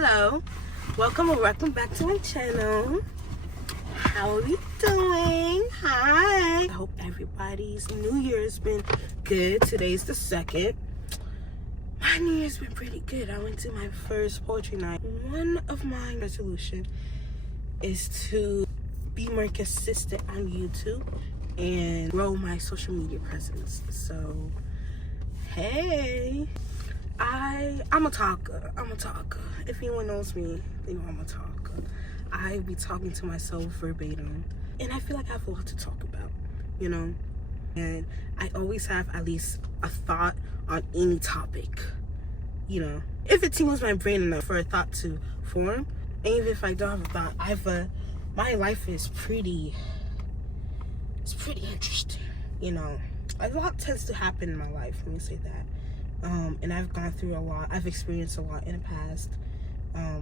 Hello, welcome back to my channel. How are you doing? Hi, I hope everybody's New Year's been good. Today's the 2nd. My New Year's been pretty good. I went to my first poetry night. One of my resolutions is to be more consistent on YouTube and grow my social media presence. So hey, I'm a talker. If anyone knows me, they know I'm a talker. I be talking to myself verbatim, and I feel like I have a lot to talk about, you know. And I always have at least a thought on any topic, you know. If it tingles my brain enough for a thought to form, and even if I don't have a thought, my life is pretty interesting, you know. A lot tends to happen in my life, let me say that. And I've gone through a lot. I've experienced a lot in the past.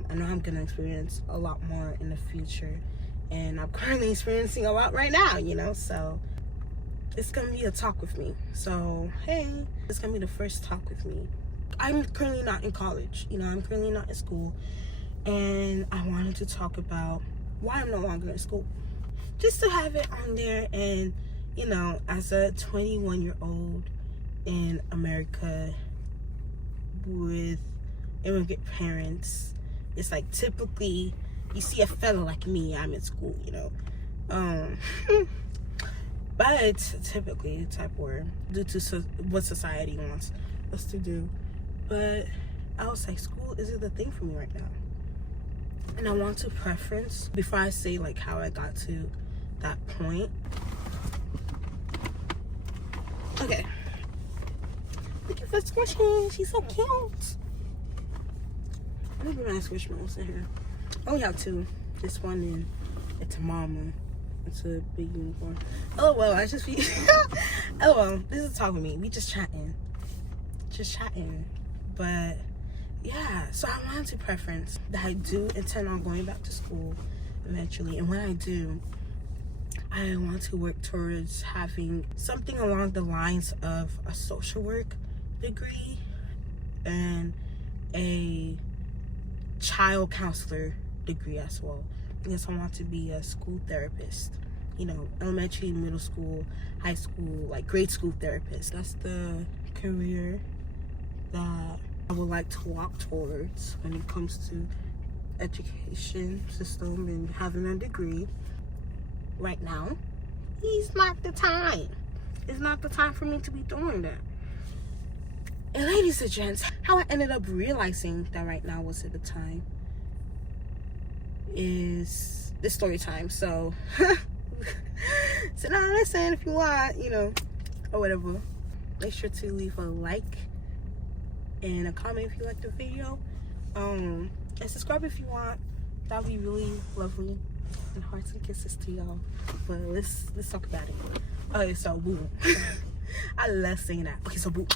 I know I'm gonna experience a lot more in the future, and I'm currently experiencing a lot right now, you know. So it's gonna be a talk with me. So hey, it's gonna be the first talk with me. I'm currently not in college, you know. I'm currently not in school, and I wanted to talk about why I'm no longer in school, just to have it on there. And you know, as a 21-year-old in America with immigrant parents, it's like typically you see a fella like me, I'm in school, you know. But typically type word due to what society wants us to do. But I was like, school isn't the thing for me right now. And I want to preference, before I say like how I got to that point. Okay. Look at this squishy. She's so cute. I'm gonna bring my squishmallows in here. I only have 2. This one and it's a mama. It's a big unicorn. LOL, I just be LOL, this is talking to me. We just chatting. But yeah, so I wanted to preference that I do intend on going back to school eventually. And when I do, I want to work towards having something along the lines of a social work degree and a child counselor degree as well, because I want to be a school therapist, you know, elementary, middle school, high school, like grade school therapist. That's the career that I would like to walk towards when it comes to education system and having a degree. Right now, it's not the time. It's not the time for me to be doing that. And ladies and gents, how I ended up realizing that right now wasn't the time is the story time. So sit down and listen if you want, you know, or whatever. Make sure to leave a like and a comment if you like the video. And subscribe if you want. That would be really lovely. And hearts and kisses to y'all. But let's talk about it. Okay, so boom. I love saying that. Okay, so boom.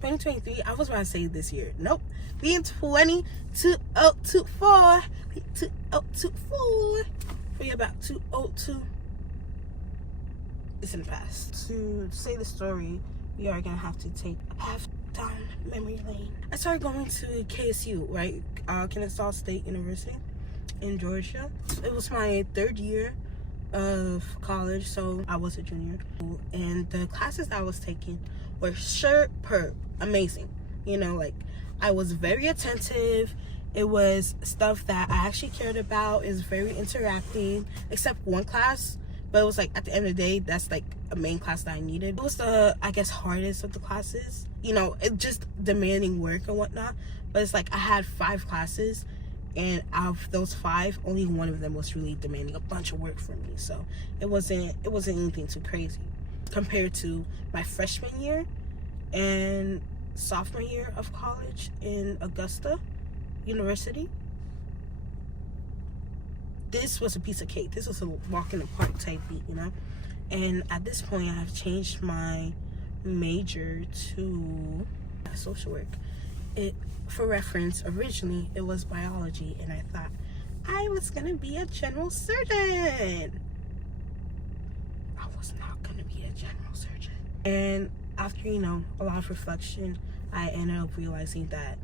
2023, I was about to say this year. Nope. Being 2024. 2024. We about 202. It's in the past. To say the story, we are gonna have to take a path down memory lane. I started going to KSU, right? Kennesaw State University in Georgia. It was my 3rd year of college, so I was a junior, and the classes I was taking were superb, amazing. You know, like I was very attentive. It was stuff that I actually cared about. It was very interacting, except one class, but it was like at the end of the day, that's like a main class that I needed. It was the, I guess, hardest of the classes, you know, it just demanding work and whatnot. But it's like I had 5 classes, and out of those 5, only one of them was really demanding a bunch of work from me. So it wasn't anything too crazy compared to my freshman year and sophomore year of college in Augusta University. This was a piece of cake. This was a walk in the park type beat, you know. And at this point, I have changed my major to social work. For reference, originally it was biology, and I thought I was gonna be a general surgeon. I was not gonna be a general surgeon. And after, you know, a lot of reflection, I ended up realizing that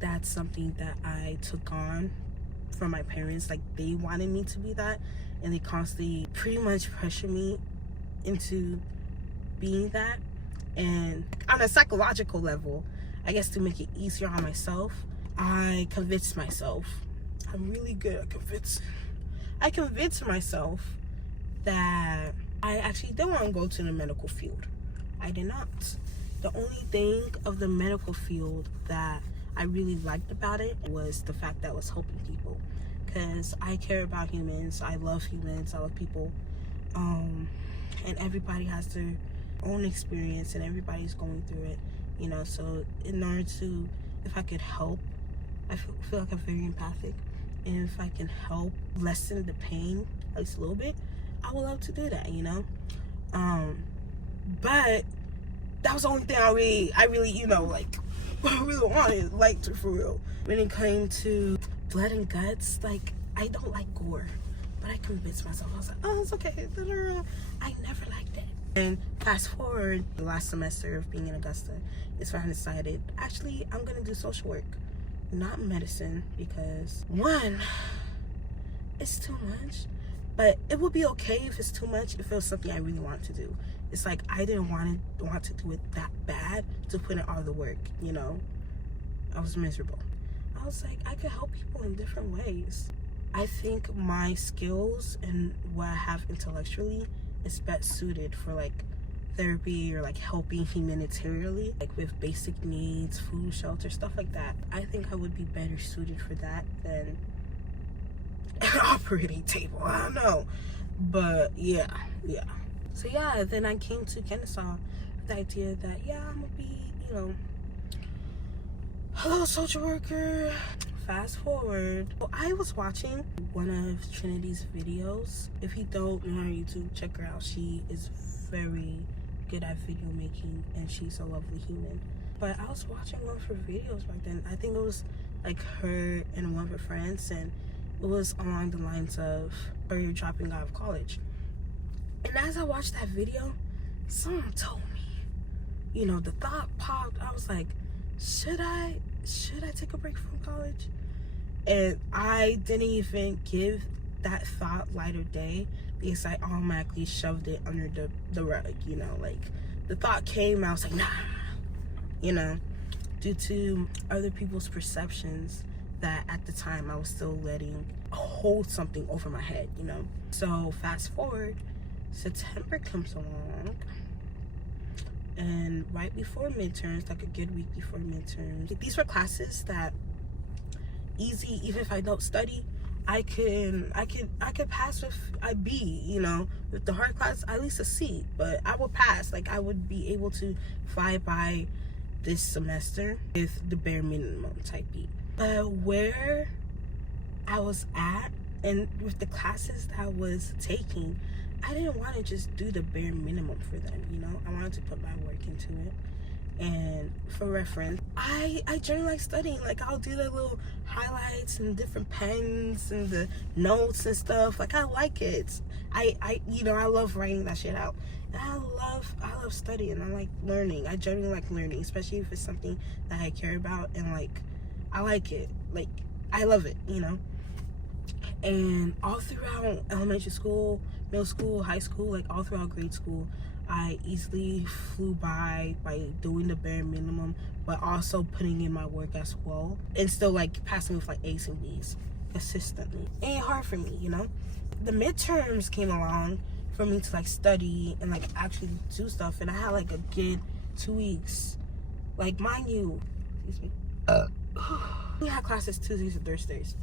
that's something that I took on from my parents. Like, they wanted me to be that, and they constantly pretty much pressure me into being that. And on a psychological level, I guess to make it easier on myself, I convinced myself. I'm really good at convincing. I convinced myself that I actually didn't want to go to the medical field. I did not. The only thing of the medical field that I really liked about it was the fact that I was helping people, because I care about humans. I love humans. I love people, and everybody has their own experience, and everybody's going through it, you know. So in order to, if I could help, I feel like I'm very empathic, and if I can help lessen the pain at least a little bit, I would love to do that, you know. But that was the only thing I really, you know, like, I really wanted, like, to, for real. When it came to blood and guts, like, I don't like gore, but I convinced myself. I was like, oh, it's okay. I never liked it. And fast forward the last semester of being in Augusta is when I decided, actually, I'm gonna do social work, not medicine, because one, it's too much. But it would be okay if it's too much if it was something I really wanted to do. It's like I didn't want to do it that bad to put in all the work, you know. I was miserable. I was like, I could help people in different ways. I think my skills and what I have intellectually is best suited for like therapy or like helping humanitarianly, like with basic needs, food, shelter, stuff like that. I think I would be better suited for that than an operating table. I don't know, but yeah. So yeah, then I came to Kennesaw with the idea that I'm gonna be, you know, a little social worker. Fast forward, I was watching one of Trinity's videos. If you don't know her YouTube, check her out. She is very good at video making, and she's a lovely human. But I was watching one of her videos back then. I think it was like her and one of her friends, and it was along the lines of her dropping out of college. And as I watched that video, someone told me, you know, the thought popped. I was like, should I take a break from college? And I didn't even give that thought light of day, because I automatically shoved it under the rug, you know. Like, the thought came, I was like, nah, you know, due to other people's perceptions that at the time I was still letting hold something over my head, you know. So fast forward, September comes along, and right before midterms, like a good week before midterms, these were classes that easy, even if I don't study, I could pass with a B, you know. With the hard class, at least a C, but I would pass. Like, I would be able to fly by this semester with the bare minimum type B. But where I was at, and with the classes that I was taking, I didn't want to just do the bare minimum for them, you know. I wanted to put my work into it. And for reference, I generally like studying. Like, I'll do the little highlights and different pens and the notes and stuff. Like, I like it. I you know, I love writing that shit out. And I love studying. I like learning. I generally like learning, especially if it's something that I care about, and like, I like it. Like, I love it, you know. And all throughout elementary school, middle school, high school, like all throughout grade school, I easily flew by doing the bare minimum, but also putting in my work as well, and still like passing with like A's and B's consistently. It ain't hard for me, you know. The midterms came along for me to like study and like actually do stuff, and I had like a good 2 weeks. Like, mind you, excuse me, we had classes Tuesdays and Thursdays.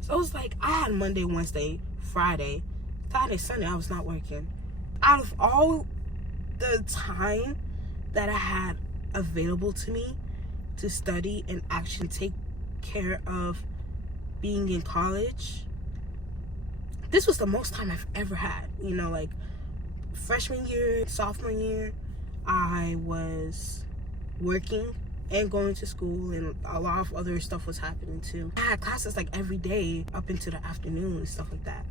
So it was like I had Monday, Wednesday, Friday, Saturday, Sunday, I was not working. Out of all the time that I had available to me to study and actually take care of being in college, this was the most time I've ever had. You know, like freshman year, sophomore year, I was working and going to school, and a lot of other stuff was happening too. I had classes like every day up into the afternoon and stuff like that.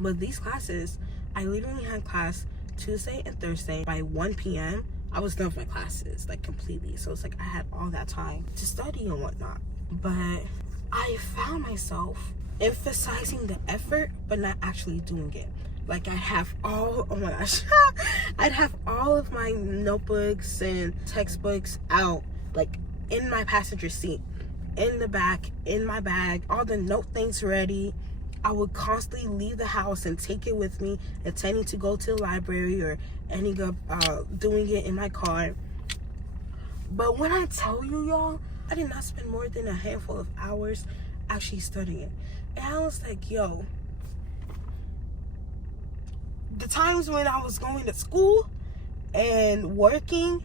But these classes, I literally had class Tuesday and Thursday. By 1 p.m. I was done with my classes, like, completely. So it's like I had all that time to study and whatnot. But I found myself emphasizing the effort, but not actually doing it. Like, I'd have all of my notebooks and textbooks out, like, in my passenger seat, in the back, in my bag, all the note things ready. I would constantly leave the house and take it with me, intending to go to the library or ending up doing it in my car. But when I tell you, y'all, I did not spend more than a handful of hours actually studying it. And I was like, yo, the times when I was going to school and working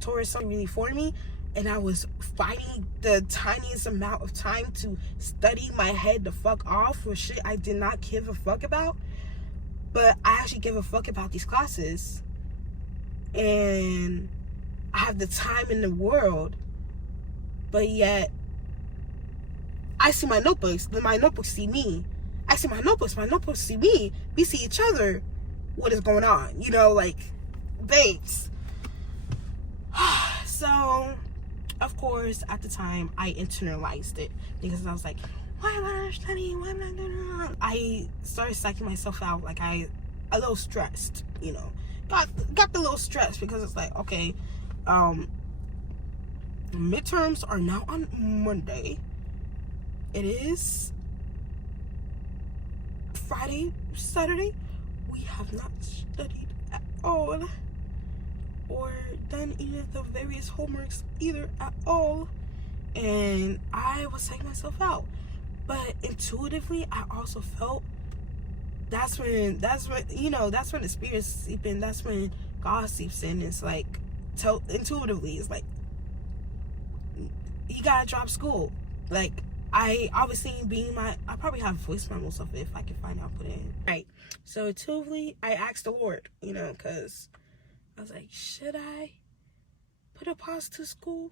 towards something really for me, and I was fighting the tiniest amount of time to study my head the fuck off for shit I did not give a fuck about, but I actually give a fuck about these classes, and I have the time in the world, but yet I see my notebooks, then my notebooks see me. I see my notebooks see me. We see each other. What is going on? You know, like, babes. So, of course, at the time, I internalized it because I was like, why am I not studying? Why am I not doing it? I started psyching myself out, like, a little stressed, you know. Got the little stress because it's like, okay, midterms are now on Monday. It is Friday, Saturday. We have not studied at all or done any of the various homeworks either at all, and I was taking myself out. But intuitively, I also felt that's when the spirits seep in. That's when God seeps in. It's like, intuitively, it's like, you gotta drop school. Like, I obviously I probably have voice memos of it if I can find out, put it in. Right. So intuitively, I asked the Lord, you know, because I was like, should I put a pause to school?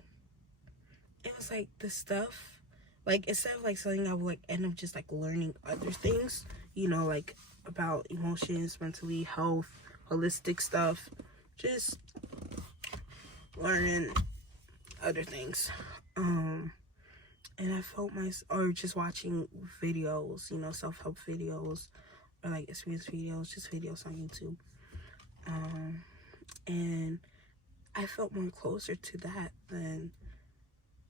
It was like the stuff, like, instead of like something I would like end up just like learning other things, you know, like about emotions, mentally, health, holistic stuff, just learning other things. And I felt or just watching videos, you know, self-help videos, or like experience videos, just videos on YouTube. And I felt more closer to that than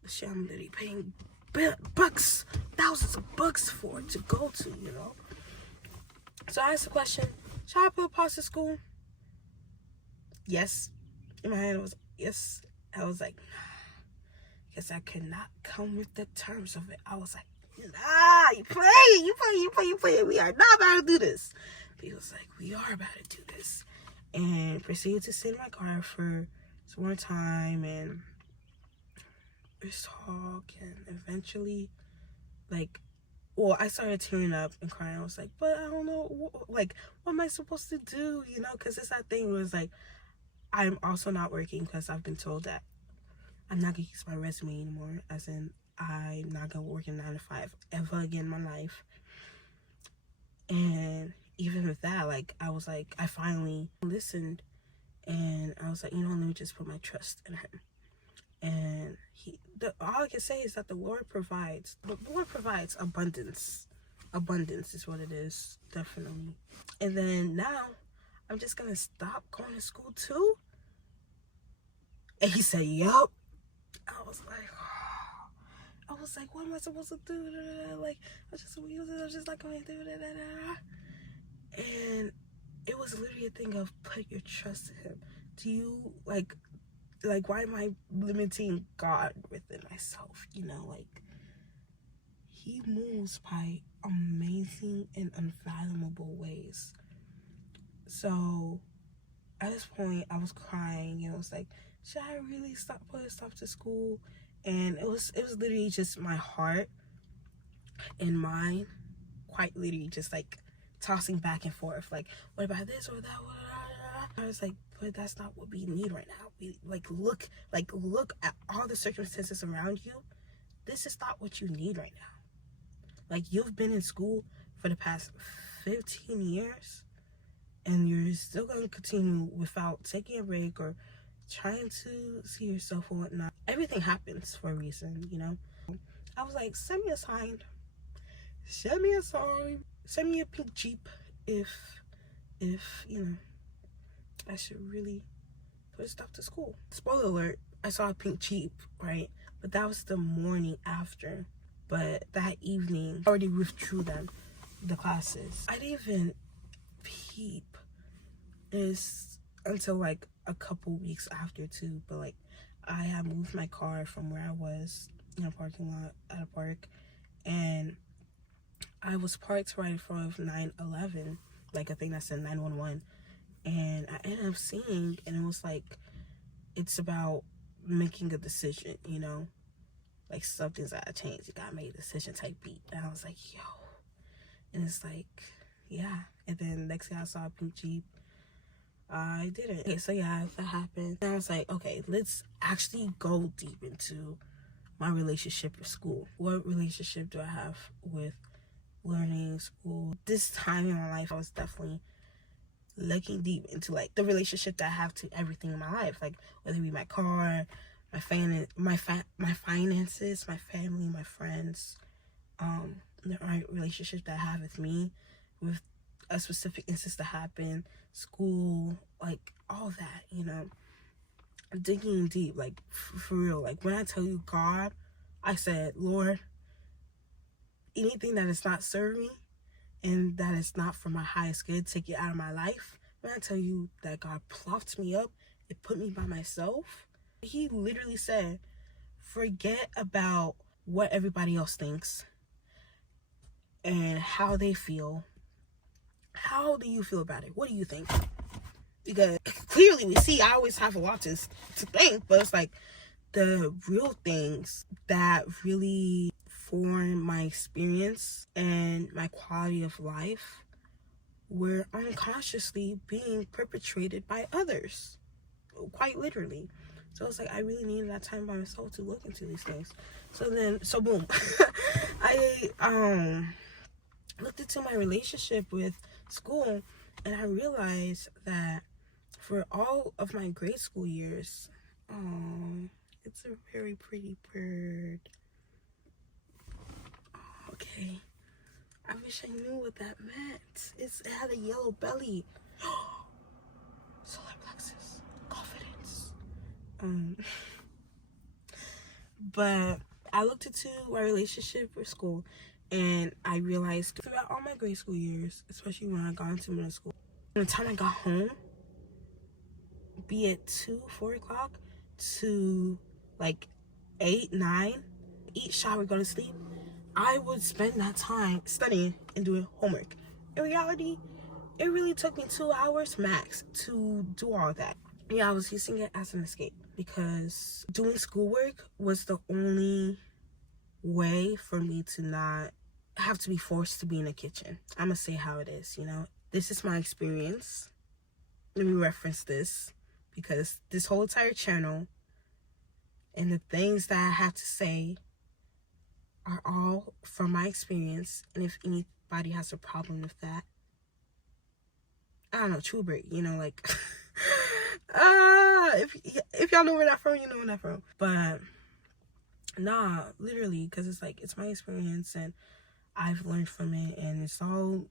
the shit I'm literally paying bucks, thousands of bucks for to go to, you know. So I asked the question, should I put a pause to school? Yes. In my head, it was yes. I was like, because I could not come with the terms of it. I was like, nah, you play. We are not about to do this. He was like, we are about to do this. And proceeded to sit in my car for some more time and just talk. And eventually, like, well, I started tearing up and crying. I was like, but I don't know, what am I supposed to do? You know, because it's that thing where it's like, I'm also not working because I've been told that I'm not gonna use my resume anymore, as in I'm not gonna work in 9 to 5 ever again in my life. And even with that, like, I was like, I finally listened, and I was like, you know, let me just put my trust in him. And all I can say is that the Lord provides. The Lord provides abundance. Abundance is what it is, definitely. And then now, I'm just gonna stop going to school too. And he said, yup. I was like, what am I supposed to do? Like, I was just like, going to do that. And it was literally a thing of put your trust in him. Do you, like, why am I limiting God within myself? You know, like, he moves by amazing and unfathomable ways. So, at this point, I was crying, and I was like, should I really put a stop to school? And it was literally just my heart and mind quite literally just like tossing back and forth, like, what about this or that? I was like, but that's not what we need right now. We look at all the circumstances around you. This is not what you need right now. Like, you've been in school for the past 15 years, and you're still going to continue without taking a break or trying to see yourself or whatnot. Everything happens for a reason, you know. I was like, send me a sign. Send me a sign. Send me a pink Jeep if you know, I should really put a stop to school. Spoiler alert, I saw a pink Jeep, right? But that was the morning after. But that evening, I already withdrew the classes. I didn't even peep this until like a couple weeks after too. But like, I had moved my car from where I was in a parking lot at a park, and I was parked right in front of 911, like a thing that said 911, and I ended up seeing, and it was like, it's about making a decision, you know, like something's gotta change, you gotta make a decision type beat. And I was like, yo, and it's like, yeah. And then next thing I saw a pink Jeep, I didn't. Okay, so yeah, that happened. And I was like, okay, let's actually go deep into my relationship with school. What relationship do I have with learning, school? This time in my life, I was definitely looking deep into like the relationship that I have to everything in my life, like whether it be my car, my finances, my family, my friends, the right relationship that I have with me, with a specific instance that happened, school, like all that, you know. Digging deep, like for real. Like when I tell you God, I said, Lord, anything that is not serving me and that is not for my highest good, take it out of my life. When I tell you that God plopped me up, it put me by myself. He literally said, forget about what everybody else thinks and how they feel. How do you feel about it? What do you think? Because clearly we see I always have a lot to think, but it's like the real things that really form my experience and my quality of life were unconsciously being perpetrated by others, quite literally. So it's like I really needed that time by myself to look into these things. So boom, I looked into my relationship with school, and I realized that for all of my grade school years, it's a very pretty bird. Okay, I wish I knew what that meant. It had a yellow belly. Solar plexus, confidence. But I looked into my relationship with school, and I realized throughout all my grade school years, especially when I got into middle school, by the time I got home, be it 2, 4 o'clock to like 8, 9, eat, shower, go to sleep, I would spend that time studying and doing homework. In reality, it really took me 2 hours max to do all that. Yeah, I was using it as an escape because doing schoolwork was the only way for me to not have to be forced to be in the kitchen. I'm gonna say how it is, you know. This is my experience. Let me reference this because this whole entire channel and the things that I have to say are all from my experience. And if anybody has a problem with that, I don't know, true break, you know, like if y'all know where that from, you know where that from. But nah, literally, because it's like, it's my experience and I've learned from it, and it's all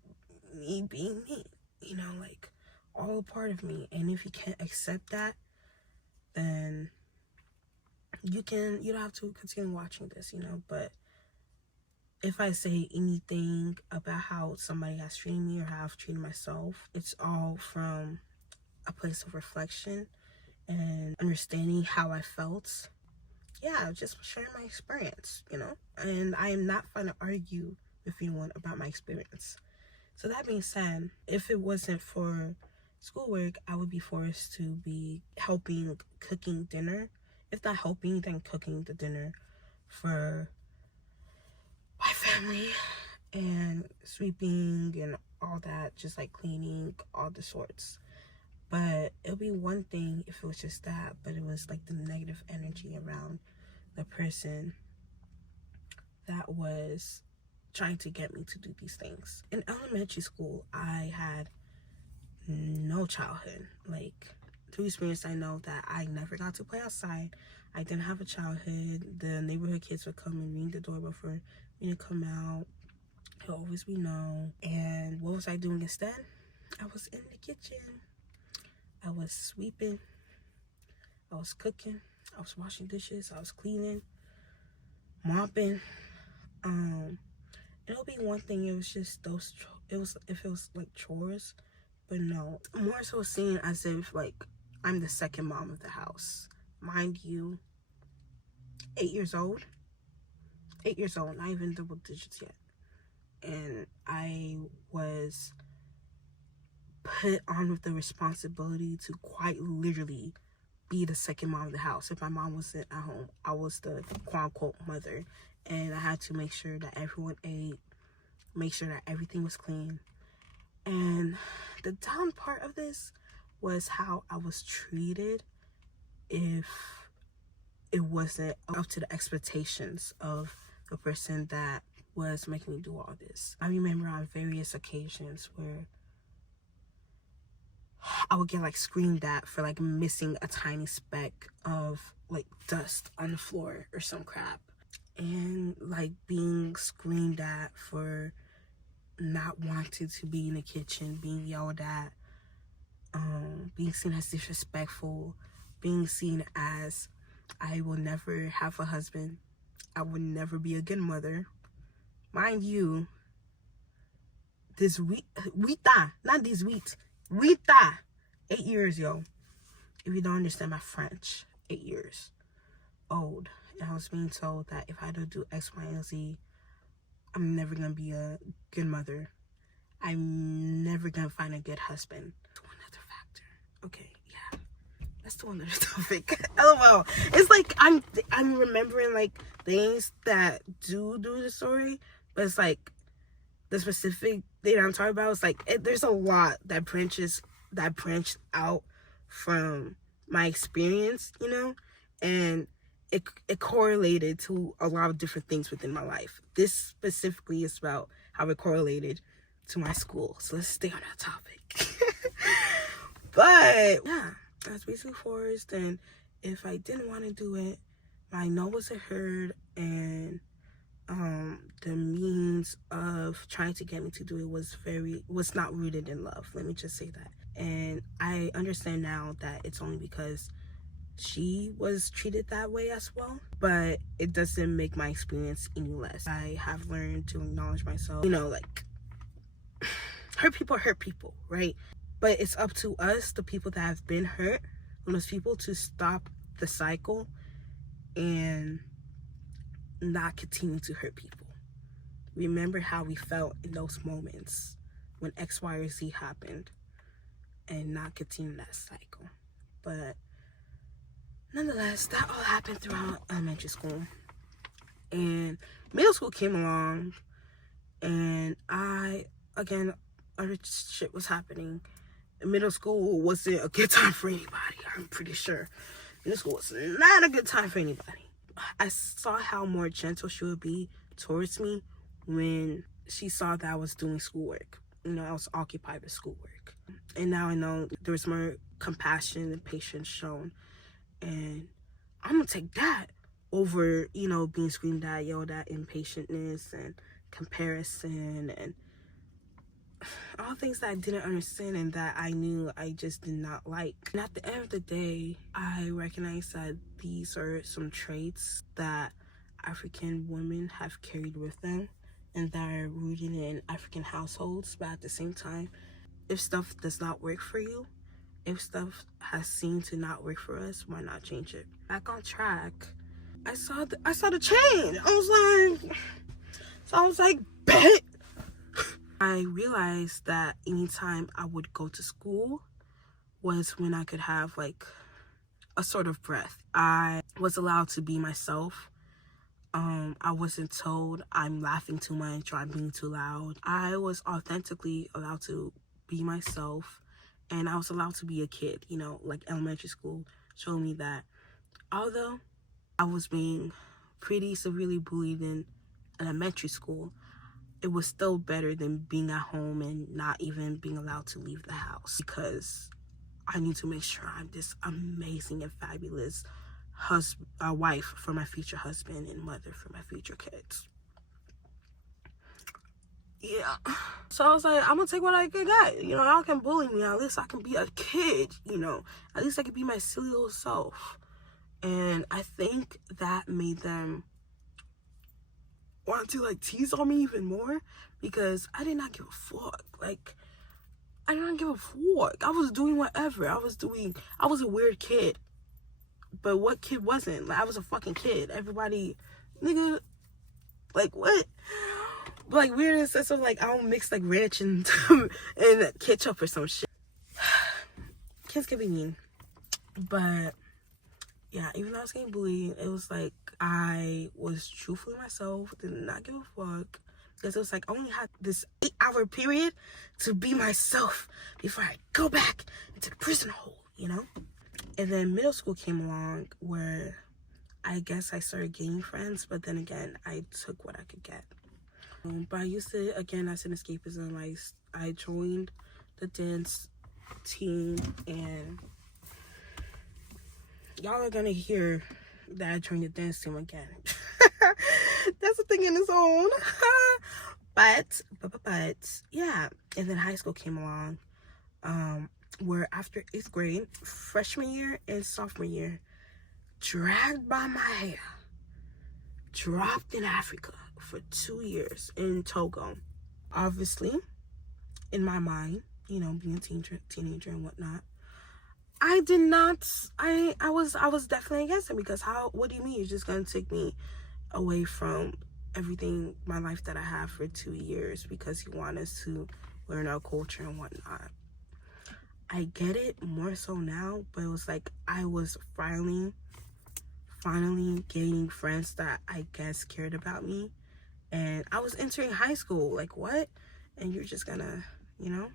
me being me, you know, like all a part of me. And if you can't accept that, then you don't have to continue watching this, you know. But if I say anything about how somebody has treated me or how I've treated myself, it's all from a place of reflection and understanding how I felt. Yeah, just sharing my experience, you know. And I am not going to argue with anyone about my experience. So that being said, if it wasn't for schoolwork, I would be forced to be helping cooking dinner. If not helping, then cooking the dinner for my family and sweeping and all that, just like cleaning, all the sorts. But it would be one thing if it was just that, but it was like the negative energy around the person that was trying to get me to do these things. In elementary school, I had no childhood. Like, through experience, I know that I never got to play outside. I didn't have a childhood. The neighborhood kids would come and ring the doorbell for me to come out. It'll always be no. And what was I doing instead? I was in the kitchen. I was sweeping. I was cooking. I was washing dishes. I was cleaning, mopping. It'll be one thing. It was just those. If it was like chores, but no. More so seen as if like I'm the second mom of the house. Mind you, 8 years old. 8 years old. Not even double digits yet. And I was put on with the responsibility to quite literally be the second mom of the house. If my mom wasn't at home, I was the quote-unquote mother. And I had to make sure that everyone ate, make sure that everything was clean. And the down part of this was how I was treated if it wasn't up to the expectations of the person that was making me do all this. I remember on various occasions where I would get like screamed at for like missing a tiny speck of like dust on the floor or some crap, and like being screamed at for not wanting to be in the kitchen, being yelled at, being seen as disrespectful, being seen as I will never have a husband, I will never be a good mother. Mind you, this Wita, not this wheat, Wita, 8 years, yo. If you don't understand my French, 8 years old. And I was being told that if I don't do X, Y, and Z, I'm never going to be a good mother. I'm never going to find a good husband. That's one other factor. Okay, yeah. Let's do another topic. LOL. It's like I'm remembering like things that do the story, but it's like the specific thing I'm talking about is like there's a lot that branched out from my experience, you know, and it correlated to a lot of different things within my life. This specifically is about how it correlated to my school. So let's stay on that topic. But yeah, I was basically forced, and if I didn't want to do it, my no wasn't heard, and the means of trying to get me to do it was not rooted in love. Let me just say that. And I understand now that it's only because she was treated that way as well, but it doesn't make my experience any less. I have learned to acknowledge myself, you know, like hurt people, right? But it's up to us, the people that have been hurt, and those people, to stop the cycle and not continue to hurt people. Remember how we felt in those moments when X, Y, or Z happened, and not continue that cycle. But nonetheless, that all happened throughout elementary school. And middle school came along, and other shit was happening. Middle school wasn't a good time for anybody, I'm pretty sure. Middle school was not a good time for anybody. I saw how more gentle she would be towards me when she saw that I was doing schoolwork. You know, I was occupied with schoolwork. And now I know there was more compassion and patience shown. And I'm gonna take that over, you know, being screamed at, yelled at, impatientness and comparison and all things that I didn't understand and that I knew I just did not like. And at the end of the day, I recognize that these are some traits that African women have carried with them and that are rooted in African households. But at the same time, if stuff does not work for you, if stuff has seemed to not work for us, why not change it? Back on track, I saw the change. I was like, bet. I realized that anytime I would go to school was when I could have like a sort of breath. I was allowed to be myself. I wasn't told I'm laughing too much or I'm being too loud. I was authentically allowed to be myself, and I was allowed to be a kid. You know, like elementary school showed me that although I was being pretty severely bullied in elementary school, it was still better than being at home and not even being allowed to leave the house, because I need to make sure I'm this amazing and fabulous wife for my future husband and mother for my future kids. Yeah. So I was like, I'm gonna take what I can get. You know, y'all can bully me. At least I can be a kid, you know. At least I can be my silly little self. And I think that made them want to like tease on me even more, because I did not give a fuck. Like, I did not give a fuck. I was doing whatever. I was a weird kid. But what kid wasn't? Like, I was a fucking kid. Everybody, nigga, like, what? But, like, weird in the sense of, like, I don't mix, like, ranch and, and ketchup or some shit. Kids can be mean. But, yeah, even though I was getting bullied, it was, like, I was truthfully myself, did not give a fuck. Because it was, like, I only had this 8-hour period to be myself before I go back into the prison hole, you know? And then middle school came along, where I guess I started gaining friends, but then again, I took what I could get. But I used to, again, as an escapism, I joined the dance team, and y'all are gonna hear that I joined the dance team again. That's a thing in its own. but yeah. And then high school came along, where after 8th grade, freshman year and sophomore year, dragged by my hair, dropped in Africa for 2 years in Togo. Obviously, in my mind, you know, being a teenager and whatnot, I was definitely against it, because what do you mean you're just gonna take me away from everything, my life that I have for 2 years, because you want us to learn our culture and whatnot? I get it more so now, but it was like I was finally gaining friends that I guess cared about me, and I was entering high school. Like, what? And you're just gonna, you know?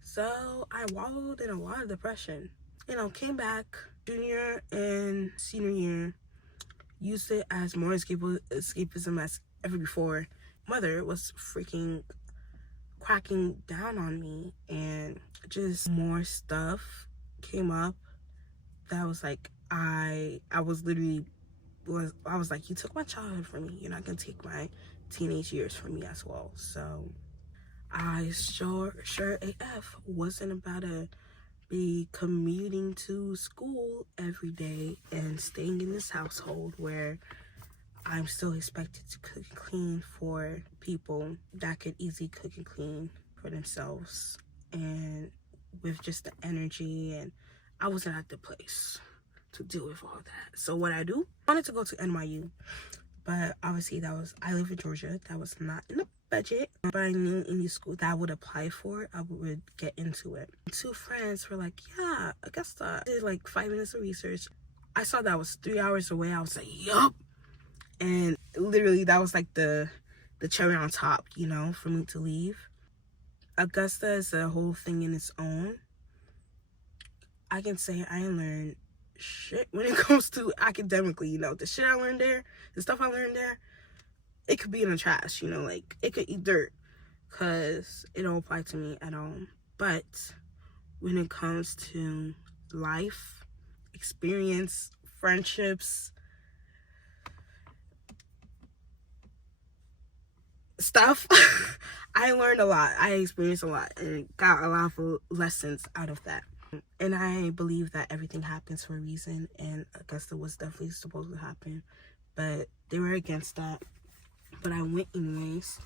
So I wallowed in a lot of depression. You know, came back junior and senior year, used it as more escapism as ever before. Mother was freaking cracking down on me, and just more stuff came up that was like, I was like, you took my childhood from me, you're not gonna take my teenage years from me as well. So I sure AF wasn't about to be commuting to school every day and staying in this household where I'm still expected to cook and clean for people that could easily cook and clean for themselves, and with just the energy, and I wasn't at the place to deal with all that. So what I do, I wanted to go to NYU, but obviously I live in Georgia, that was not in the budget, but I knew any school that I would apply for, I would get into it. 2 friends were like, yeah, I guess that. I did like 5 minutes of research. I saw that was 3 hours away. I was like, yup. And literally that was like the cherry on top, you know, for me to leave. Augusta is a whole thing in its own. I can say I learned shit when it comes to academically, you know. The shit I learned there, the stuff I learned there, it could be in the trash, you know, like it could eat dirt, because it don't apply to me at all. But when it comes to life, experience, friendships, stuff, I learned a lot. I experienced a lot and got a lot of lessons out of that. And I believe that everything happens for a reason, and I guess it was definitely supposed to happen, but they were against that. But I went anyways,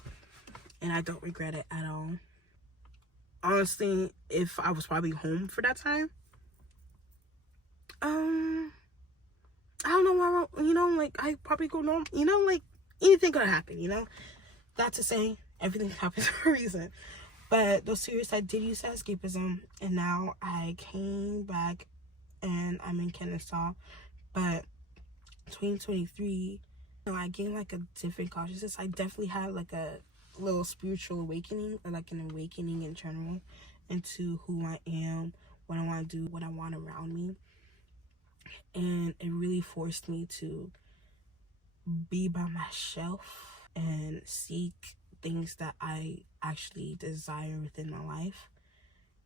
and I don't regret it at all. Honestly, if I was probably home for that time, I don't know why, you know, like, I probably go normal, you know, like, anything could have happened, you know? Not to say everything happens for a reason. But those 2 years I did use that escapism, and now I came back and I'm in Kennesaw. But 2023, you know, I gained like a different consciousness. I definitely had like a little spiritual awakening, or like an awakening in general into who I am, what I want to do, what I want around me. And it really forced me to be by myself and seek things that I actually desire within my life.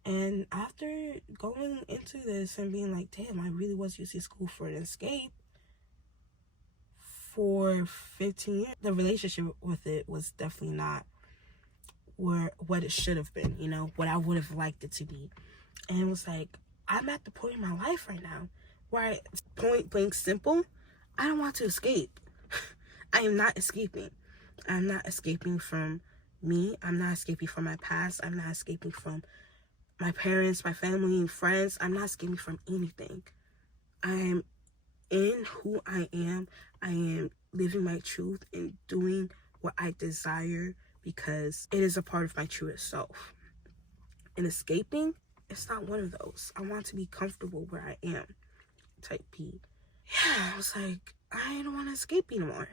And after going into this and being like, damn, I really was using school for an escape for 15 years, the relationship with it was definitely not what it should have been, what I would have liked it to be. And it was like, I'm at the point in my life right now where point blank simple, I don't want to escape. I am not escaping. I'm not escaping from me. I'm not escaping from my past. I'm not escaping from my parents, my family, friends. I'm not escaping from anything. I'm in who I am. I am living my truth and doing what I desire because it is a part of my truest self. And escaping, it's not one of those. I want to be comfortable where I am, type P. Yeah, I was like, I don't want to escape anymore,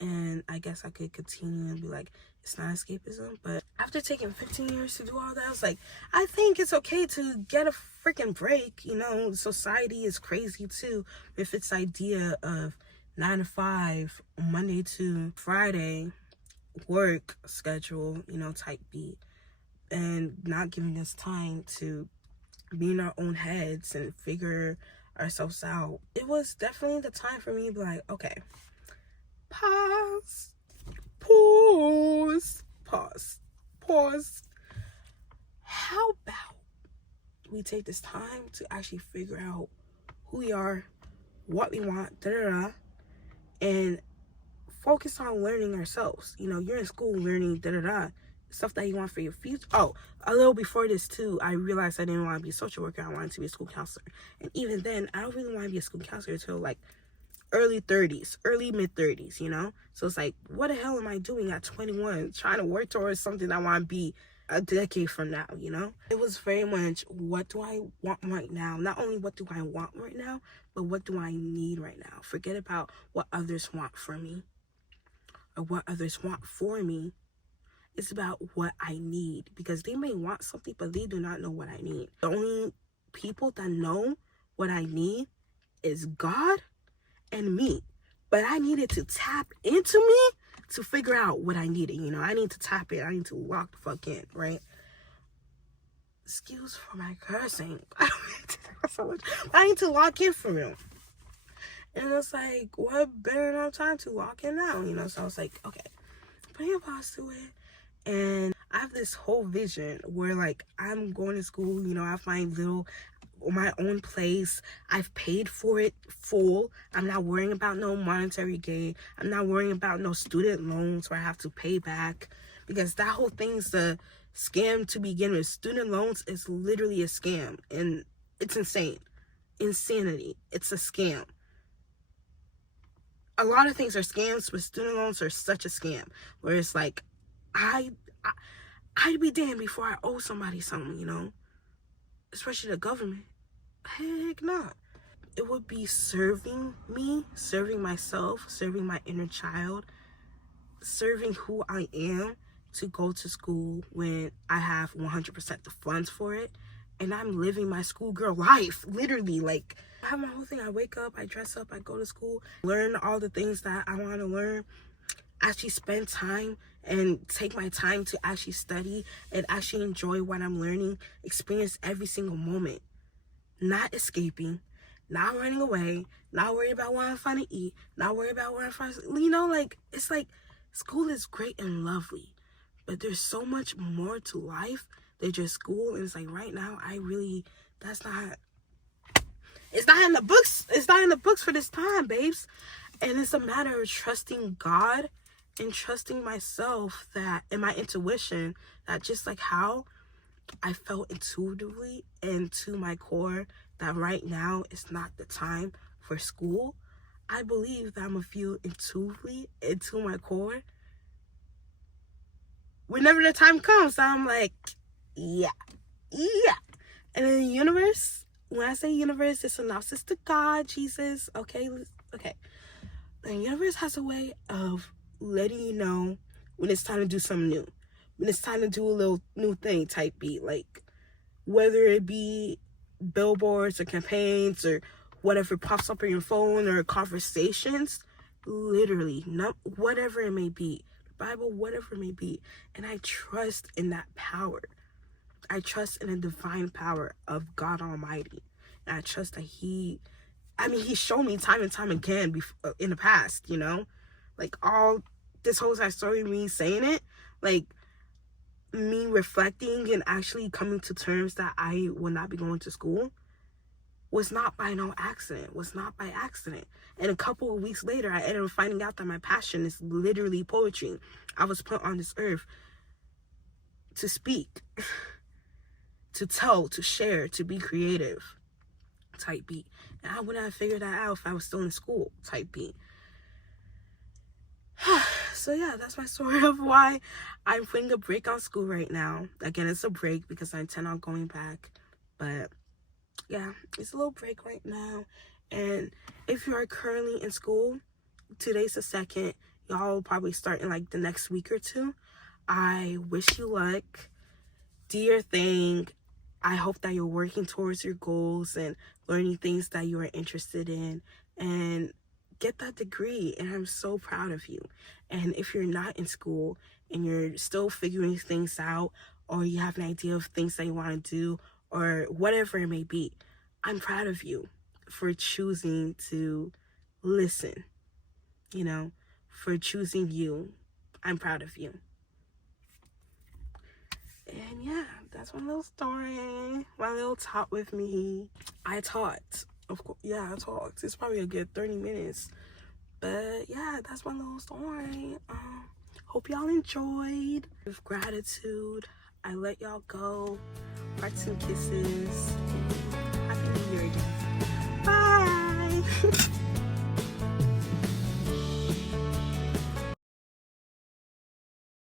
And I guess I could continue and be like, it's not escapism. But after taking 15 years to do all that, I was like, I think it's okay to get a freaking break. Society is crazy too with its idea of 9 to 5, Monday to Friday work schedule, type B, and not giving us time to be in our own heads and figure ourselves out. It was definitely the time for me to be like, okay, pause. How about we take this time to actually figure out who we are, what we want, and focus on learning ourselves. You're in school learning stuff that you want for your future. Oh, a little before this too, I realized I didn't want to be a social worker. I wanted to be a school counselor. And even then, I don't really want to be a school counselor until like early mid 30s, So it's like, what the hell am I doing at 21 trying to work towards something I want to be a decade from now, It was very much, what do I want right now? Not only what do I want right now, but what do I need right now? Forget about what others want from me or what others want for me. It's about what I need, because they may want something, but they do not know what I need. The only people that know what I need is God and me. But I needed to tap into me to figure out what I needed. I need to tap in. I need to lock the fuck in, right? Excuse for my cursing. I don't need to curse so much. I need to lock in for real. And it's like, what better enough time to lock in now, So I was like, okay, putting a pause to it. And I have this whole vision where, like, I'm going to school, I have my own place. I've paid for it full. I'm not worrying about no monetary gain. I'm not worrying about no student loans where I have to pay back, because that whole thing's a scam to begin with. Student loans is literally a scam, and it's insanity. It's a scam. A lot of things are scams, but student loans are such a scam, where it's like, I'd be damned before I owe somebody something, especially the government. Heck no. It would be serving me, serving myself, serving my inner child, serving who I am to go to school when I have 100% the funds for it, and I'm living my schoolgirl life, literally. Like, I have my whole thing. I wake up, I dress up, I go to school, learn all the things that I want to learn, actually spend time and take my time to actually study and actually enjoy what I'm learning, experience every single moment, not escaping, not running away, not worried about what I'm trying to eat, not worried about what I'm trying to, like, it's like, school is great and lovely, but there's so much more to life than just school. And it's like, right now, it's not in the books for this time, babes. And it's a matter of trusting God and trusting myself, that, and my intuition, that just like how I felt intuitively and to my core that right now is not the time for school, I believe that I'm gonna feel intuitively into my core whenever the time comes. I'm like, yeah. And in the universe, when I say universe, it's synopsis to God, Jesus, okay. The universe has a way of letting you know when it's time to do something new, when it's time to do a little new thing, type B, like, whether it be billboards or campaigns or whatever pops up on your phone or conversations, literally, not whatever it may be, Bible, whatever it may be. And I trust in that power. I trust in the divine power of God Almighty. And I trust that He showed me time and time again in the past, you know? Like, all this whole side story, me saying it, like, me reflecting and actually coming to terms that I will not be going to school was not by no accident, was not by accident. And a couple of weeks later, I ended up finding out that my passion is literally poetry. I was put on this earth to speak, to tell, to share, to be creative, type beat. And I wouldn't have figured that out if I was still in school, type beat. So yeah, that's my story of why I'm putting a break on school right now. Again, it's a break because I intend on going back. But yeah, it's a little break right now. And if you are currently in school, today's the 2nd. Y'all will probably start in like the next week or two. I wish you luck. Do your thing. I hope that you're working towards your goals and learning things that you are interested in. And get that degree. And I'm so proud of you. And if you're not in school and you're still figuring things out, or you have an idea of things that you want to do, or whatever it may be, I'm proud of you for choosing to listen, you know, for choosing you. I'm proud of you. And yeah, that's my little story, my little talk with me. I talked, of course. Yeah, I talked. It's probably a good 30 minutes. But yeah, that's my little story. Hope y'all enjoyed. With gratitude, I let y'all go. Hearts and kisses. Happy New Year again. Bye.